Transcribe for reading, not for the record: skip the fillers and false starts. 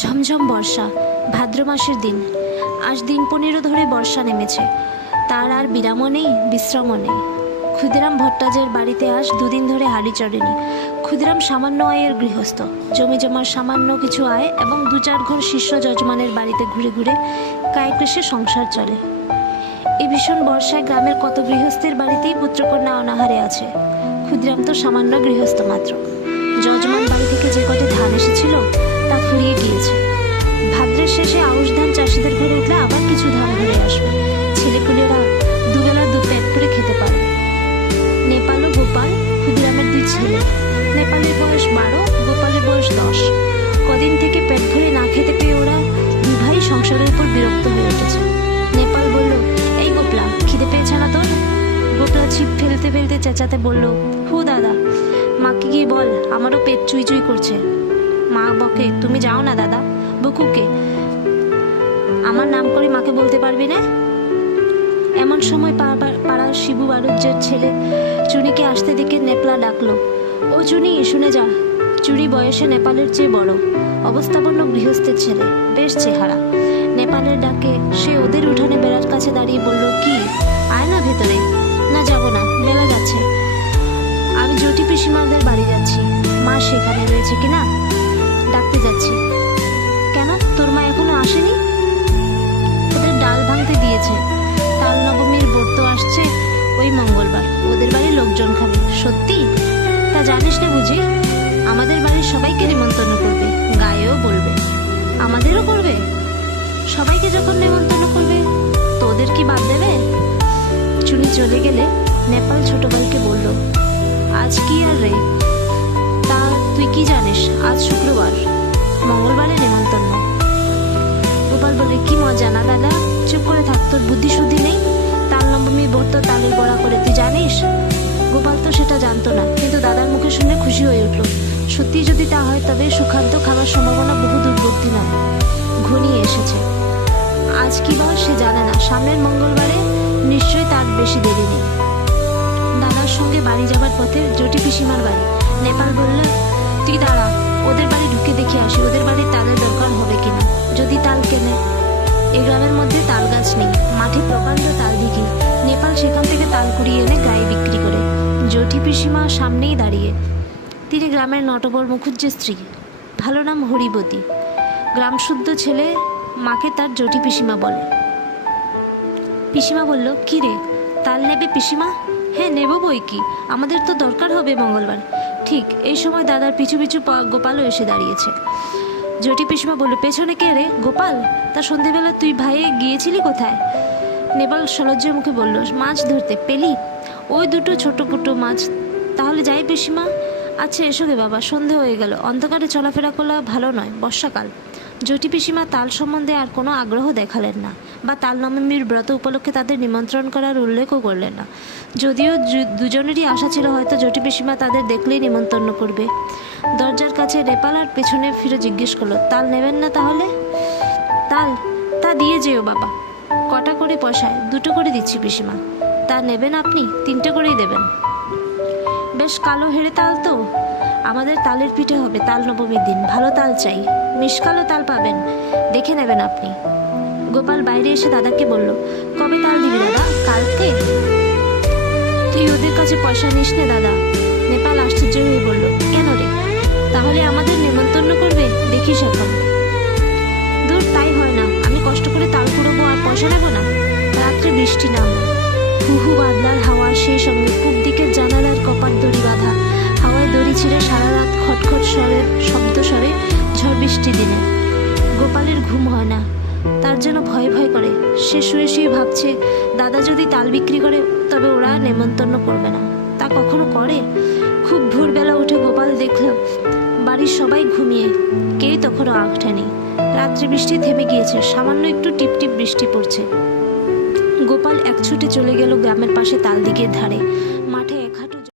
ঝমঝম বর্ষা, ভাদ্র মাসের দিন। আজ দিন 15 ধরে বর্ষা নেমেছে। তার আর বিরামও নেই, বিশ্রামও নেই। ক্ষুদিরাম ভট্টাচার্যের বাড়িতে আজ 2 দিন ধরে হাঁড়ি চড়েনি। ক্ষুদিরাম সামান্য আয়ের গৃহস্থ। জমি জমার সামান্য কিছু আয় এবং 2-4 ঘর শিষ্য যজমানের বাড়িতে ঘুরে ঘুরে কায়ক্লেশে সংসার চলে। এই ভীষণ বর্ষায় গ্রামের কত গৃহস্থের বাড়িতেই পুত্রকন্যা অনাহারে আছে। ক্ষুদিরাম তো সামান্য গৃহস্থ মাত্র। যজমান বাড়ি থেকে যে কত ধান এসেছিল তা ফুরিয়ে গিয়েছে। ভাদ্রের শেষে আউশ ধান চাষিদের ঘরে উঠলে আবার কিছু ধান ঘরে আসবে। ছেলেপুলেরা দুবেলা পেট ভরে খেতে পারবে। নেপাল ও গোপাল ক্ষুদিরামের 2 ছেলে। নেপালের বয়স 12, গোপালের বয়স 10। কদিন থেকে পেট ভরে না খেতে পেয়ে ওরা 2 ভাই সংসারের উপর বিরক্ত হয়ে উঠেছে। নেপাল বলল, এই গোপলা, খিদে পেয়েছে না তোর? গোপলা ছিপ ফেলতে ফেলতে চেঁচাতে বলল, হু দাদা, মাকে গিয়ে বল আমারও পেট চুই চুই করছে। মা বকে, তুমি যাও না দাদা। বকুকে, আমার নাম করে মাকে বলতে পারবি না? এমন সময় পাড়ার শিবু বাড়ুজ্যের ছেলে চুনিকে আসতে দেখে নেপলা ডাকলো, ও চুনি, শুনে যা। চুরি বয়সে নেপালের চেয়ে বড়, অবস্থাপন্ন গৃহস্থের ছেলে, বেশ চেহারা। নেপালের ডাকে সে ওদের উঠানে বেড়ার কাছে দাঁড়িয়ে বলল, কি, আয় না ভেতরে। না, যাবো না, বেলা যাচ্ছে। আমি জটি পিসিমাদের বাড়ি যাচ্ছি। মা সেখানে রয়েছে কিনা ডাকতে যাচ্ছি। কেন, তোর মা এখনো আসেনি? ওদের ডাল ভাঙতে দিয়েছে। তাল নবমীর ব্রত আসছে ওই মঙ্গলবার, ওদের বাড়ির লোকজন খাবে। সত্যি? তা জানিস না বুঝি? আমাদের বাড়ির সবাইকে নিমন্ত্রণ করবে, গায়েও বলবে। আমাদেরও করবে? সবাইকে যখন নিমন্ত্রণ করবে তো ওদের কি বাদ দেবে? চুনি চলে গেলে নেপাল ছোট ভাইকে বলল, আজ কি আর রে? তা তুই কি জানিস? আজ শুক্রবার, মঙ্গলবারে নেমন্তন্ন। গোপাল বলে, কি মজা না দাদা, চুপ করে থাক, তোর বুদ্ধি শুদ্ধি নেই। তাল নবমী ব্রত তালের বড়া করে, তুই জানিস? গোপাল তো সেটা জানতো না, কিন্তু দাদার মুখে শুনে খুশি হয়ে উঠল। সত্যি যদি তা হয় তবে সুখান্ত খাবার সম্ভাবনা বহু দূরবর্তী নয়, ঘনিয়ে এসেছে। আজ কি বার সে জানে না, সামনের মঙ্গলবারে নিশ্চয়ই তার বেশি দেরি নেই। দাদার সঙ্গে বাড়ি যাবার পথে জটি পিসিমার বাড়ি। নেপাল বলল, তুই দাঁড়া, ওদের বাড়ি ঢুকে দেখে আসি ওদের বাড়ির তালের দরকার হবে কিনা, যদি তাল কেনে। এই গ্রামের মধ্যে তাল গাছ নেই, মাঠে প্রকাণ্ড তাল দিঘি। নেপাল সেখান থেকে তাল কুড়িয়ে এনে গায়ে বিক্রি করে। জটি পিসিমা সামনেই দাঁড়িয়ে। তিনি গ্রামের নটবর মুখুজ্জের স্ত্রী, ভালো নাম হরিবতী। গ্রামশুদ্ধ ছেলে মাকে তার জটি পিসিমা বলে। পিসিমা বলল, কি রে, তাল নেবে পিসিমা? হ্যাঁ, নেব বই কি, আমাদের তো দরকার হবে মঙ্গলবার। ঠিক এই সময় দাদার পিছু পিছু গোপালও এসে দাঁড়িয়েছে। জটি পিসিমা বলল, পেছনে কে রে? গোপাল। তা সন্ধেবেলা তুই ভাইয়ে গিয়েছিলি কোথায়? নেপাল সলজ্জের মুখে বলল, মাছ ধরতে। পেলি? ওই 2টো ছোট কুটো মাছ। তাহলে যাই পিসিমা। আচ্ছা এসো গে বাবা, সন্ধে হয়ে গেল, অন্ধকারে চলাফেরা করা ভালো নয়, বর্ষাকাল। জটি পিসিমা তাল সম্বন্ধে আর কোনো আগ্রহ দেখালেন না, বা তাল নবমীর ব্রত উপলক্ষে তাদের নিমন্ত্রণ করার উল্লেখও করলেন না। যদিও দুজনেরই আশা ছিল হয়তো জটি পিসিমা তাদের দেখলেই নিমন্ত্রণ করবে। দরজার কাছে নেপাল আর পেছনে ফিরে জিজ্ঞেস করলো, তাল নেবেন না তাহলে? তাল? তা দিয়ে যেও বাবা। কটা করে পয়সায়? 2টো করে দিচ্ছি পিসিমা। তা নেবেন আপনি? 3টে করেই দেবেন। বেশ কালো হেড়ে তাল তো? আমাদের তালের পিঠে হবে তাল নবমীর দিন, ভালো তাল চাই। মিষ্কালো তাল পাবেন, দেখে নেবেন আপনি। গোপাল বাইরে এসে দাদাকে বলল, কবে তাল দিবি দাদা? কালকে? তুই ওদের কাছে পয়সা নিস নে দাদা। নেপাল আশ্চর্য হয়ে বলল, কেন রে? তাহলে আমাদের নেমন্তন্ন করবে? দেখিস এখন। দূর, তাই হয় না। আমি কষ্ট করে তাল কুড়োবো আর পয়সা নেবো না? রাত্রে বৃষ্টি নামল, হুহু বাদলার হাওয়া, সেই সঙ্গে পূব দিকের জানালার কপাট দড়ি বাঁধা। হাওয়ায় দড়ি ছিঁড়ে সারা রাত খটখট শব্দ স্বরে ঝড় বৃষ্টি দিনে। গোপালের ঘুম হয় না, তার যেন ভয় ভয় করে। সে শুয়ে শুয়ে ভাবছে, দাদা যদি তাল বিক্রি করে তবে ওরা নেমন্তন্ন করবে না। তা কখনো করে? খুব ভোরবেলা উঠে গোপাল দেখল বাড়ির সবাই ঘুমিয়ে, কেউই তখনও আঁখ ঠেনি। রাত্রে বৃষ্টি থেমে গিয়েছে, সামান্য একটু টিপটিপ বৃষ্টি পড়ছে। গোপাল এক ছুটে চলে গেল গ্রামের পাশে তাল দিঘির ধারে।